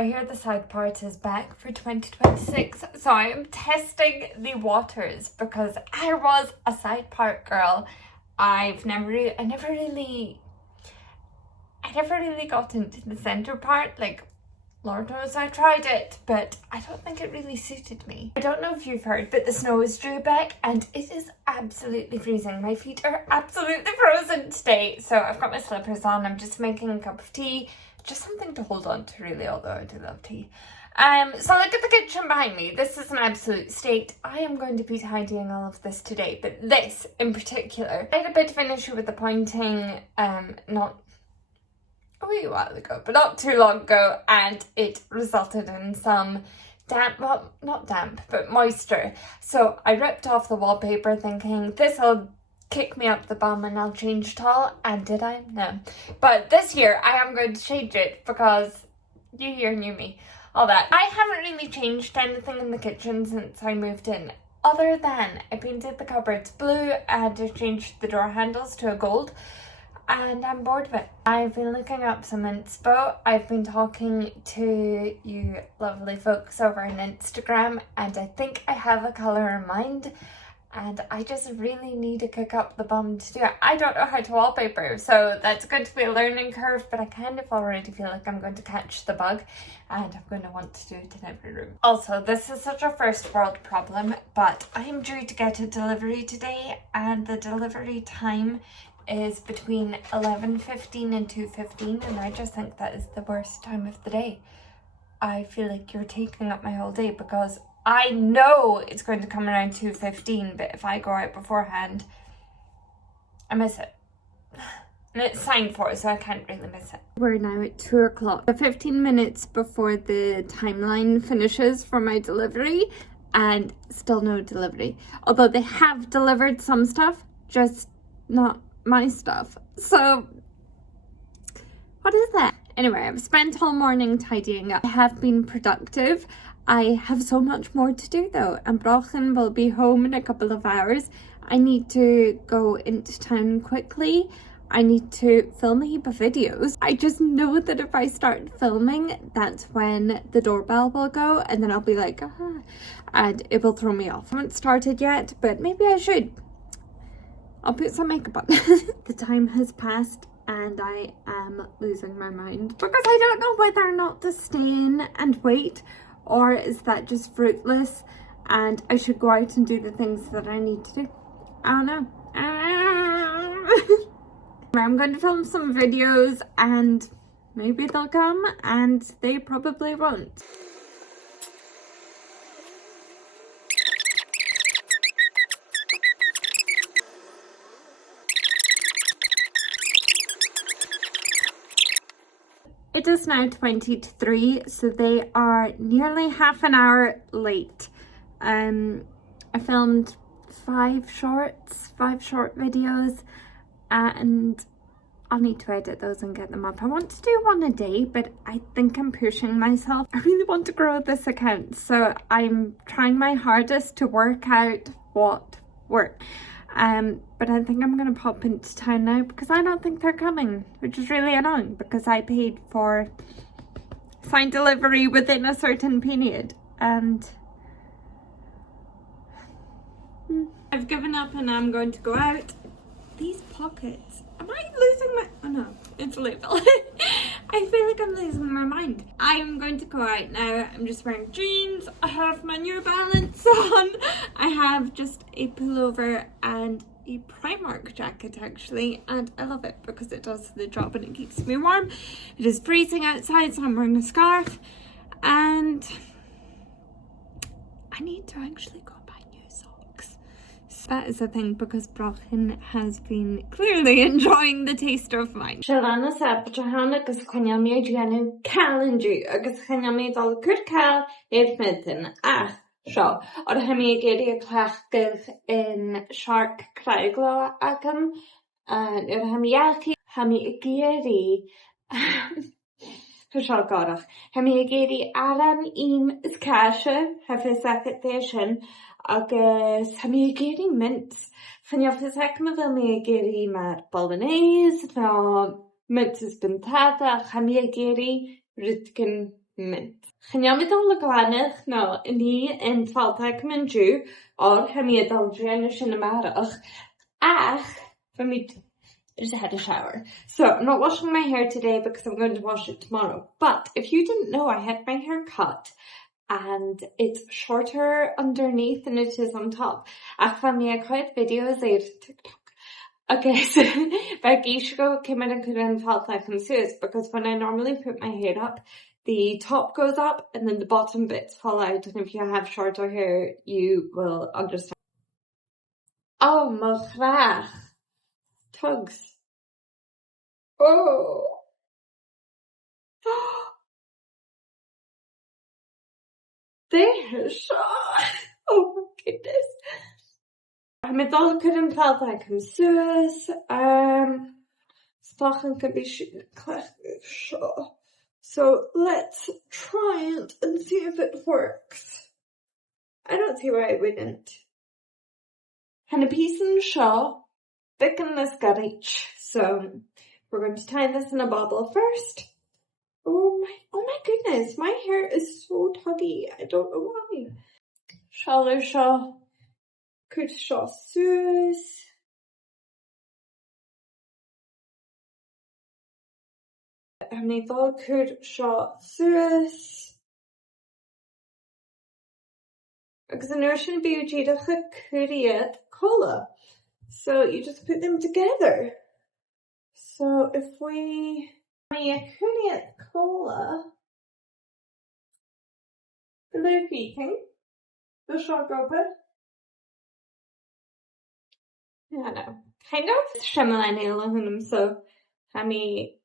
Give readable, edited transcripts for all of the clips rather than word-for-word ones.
I hear the South Part is back for 2026, so I am testing the waters because I was a South Part girl. I never really got into the centre part. Like, Lord knows I tried it, but I don't think it really suited me. I don't know if you've heard, but the snow is due back and it is absolutely freezing. My feet are absolutely frozen today. So I've got my slippers on. I'm just making a cup of tea. Just something to hold on to, really, although I do love tea. So look at the kitchen behind me. This is an absolute state. I am going to be tidying all of this today, but this in particular, I had a bit of an issue with the pointing, not a wee while ago, but not too long ago, and it resulted in some damp, well, not damp, but moisture. So I ripped off the wallpaper thinking this'll kick me up the bum and I'll change it all, and did I? No. But this year I am going to change it because new year, new me, all that. I haven't really changed anything in the kitchen since I moved in, other than I painted the cupboards blue and I changed the door handles to a gold. And I'm bored of it. I've been looking up some inspo. I've been talking to you lovely folks over on Instagram, and I think I have a colour in mind, and I just really need to kick up the bum to do it. I don't know how to wallpaper, so that's going to be a learning curve, but I kind of already feel like I'm going to catch the bug and I'm going to want to do it in every room. Also, this is such a first world problem, but I am due to get a delivery today, and the delivery time is between 11:15 and 2:15, and I just think that is the worst time of the day. I feel like you're taking up my whole day because I know it's going to come around 2:15, but if I go out beforehand, I miss it. And it's signed for, so I can't really miss it. We're now at 2 o'clock. 15 minutes before the timeline finishes for my delivery, and still no delivery. Although they have delivered some stuff, just not my stuff. So what is that? Anyway, I've spent all morning tidying up. I have been productive. I have so much more to do though, and Brochan will be home in a couple of hours. I need to go into town quickly. I need to film a heap of videos. I just know that if I start filming, that's when the doorbell will go, and then I'll be like, ah, and it will throw me off. I haven't started yet, but maybe I should. I'll put some makeup on. The time has passed and I am losing my mind because I don't know whether or not to stay in and wait, or is that just fruitless and I should go out and do the things that I need to do. I don't know. I'm going to film some videos and maybe they'll come, and they probably won't. It is now 20 to 3, so they are nearly half an hour late. I filmed 5 short videos, and I'll need to edit those and get them up. I want to do one a day, but I think I'm pushing myself. I really want to grow this account, so I'm trying my hardest to work out what works. But I think I'm going to pop into town now because I don't think they're coming, which is really annoying because I paid for signed delivery within a certain period, and I've given up and I'm going to go out. These pockets, am I losing my, oh no, it's label. I feel like I'm losing my mind. I'm going to go out now. I'm just wearing jeans. I have my New Balance on. I have just a pullover and a Primark jacket actually, and I love it because it does the job and it keeps me warm. It is freezing outside, so I'm wearing a scarf, and I need to actually go buy new socks. So that is a thing because Brochan has been clearly enjoying the taste of mine. Shalana said, agus chanyami genu calendar agus chanyami dal good cal edmonton ach. Seo, or ha mi géirí a clachgydd in Shark Craiglo agam, and ha mi ialchi, ha mi géirí, Seo gorach, ha mi géirí aran im is casha, ha fi second agus ha mi géirí mints, Chanya fi second ma mi géirí mar bolognese, no mints is bintata, ha mi géirí rydgen mint. Chynniamid o'n lyglanach no ni in faltag mynju or hymyd o'n drian yn y marach ach for me I just had a shower. So I'm not washing my hair today because I'm going to wash it tomorrow. But if you didn't know, I had my hair cut and it's shorter underneath than it is on top. Ach fan mi a quite videos of TikTok. Okay, so back each go came in and couldn't felt like I'm serious because when I normally put my hair up, the top goes up and then the bottom bits fall out. And if you have shorter hair, you will understand. Oh, my graag. Tugs. Oh. There's oh my goodness. I'm a dog couldn't tell like I'm serious. Stochen could be sure. So let's try it and see if it works. I don't see why it wouldn't. And a piece in shaw, thick in this garage. So we're going to tie this in a bottle first. Oh my goodness, my hair is so tuggy. I don't know why. Shallow shaw, could shaw sues. Hamni dog could shaw sues. Because the notion beauty of a kuriat cola. So you just put them together. So if we a kuriat cola, the speaking, the short open. Yeah, no. Kind of Shemaline so Hammy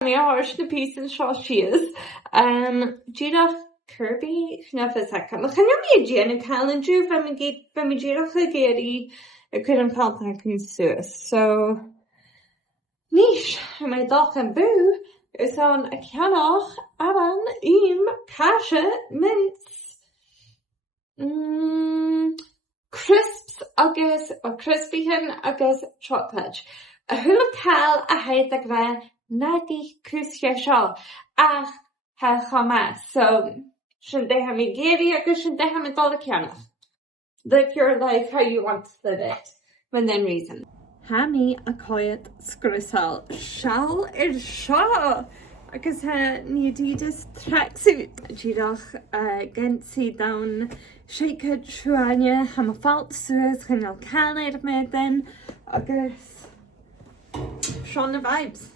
harsh the piece in shaw she is. Gina Kirby Fnefis Hecam. Can you be a Jenna calendar from a Gina Gary? I couldn't help that Suez. So niche my dog and boo is on a canach aran im kasha mince. Crisps agus or crispy hen agus chocolate. A hula cal a haid the gra nagi kusya shaw. Ach ha chama. So shouldn't they have me gary agus shouldn't they have me dollar canach? Live your life how you want to live it. Within reason. Hammy a quiet scrusal. Shall shaw. Agus ha ni Adidas tracksuit. Girach gensi down shake chuanya ham a fault suez chinal caled me then agus Sean the vibes.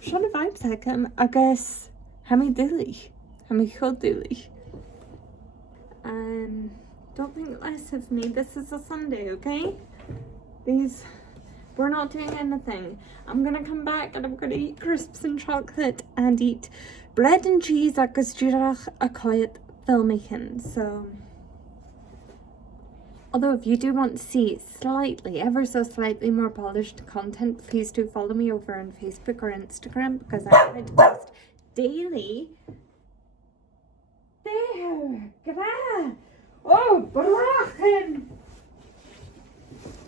Sean the vibes hecam agus hammy dilly. Hammy chod dilly. Don't think less of me. This is a Sunday, okay? We're not doing anything. I'm gonna come back and I'm gonna eat crisps and chocolate and eat bread and cheese agus dúrach a quiet filmmaking. So, although if you do want to see slightly, ever so slightly more polished content, please do follow me over on Facebook or Instagram because I try to post daily. There, gra. Oh, brachen!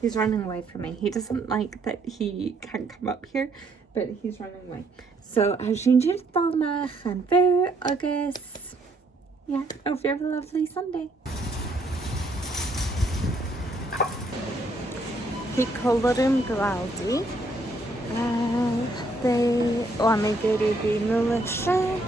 He's running away from me. He doesn't like that he can't come up here, but he's running away. So, hajinjit balmach and boo agus. Yeah, hope you have a lovely Sunday. He colorum gwaldi. They omegiri bi nulishan.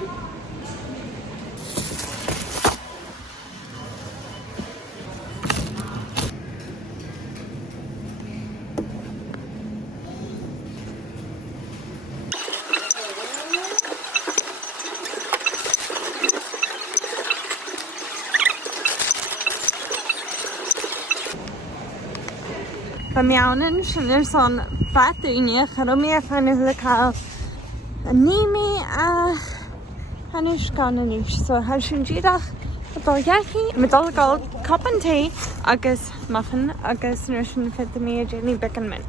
Pamiaunan sin son fatúine charomí a fanna le cael a ními a hanis gan anús. So ha sin díadach a dulgechi me dul gáil cup and tea agus muffin agus nuir sin fit mí a Jenny Bick and Mint.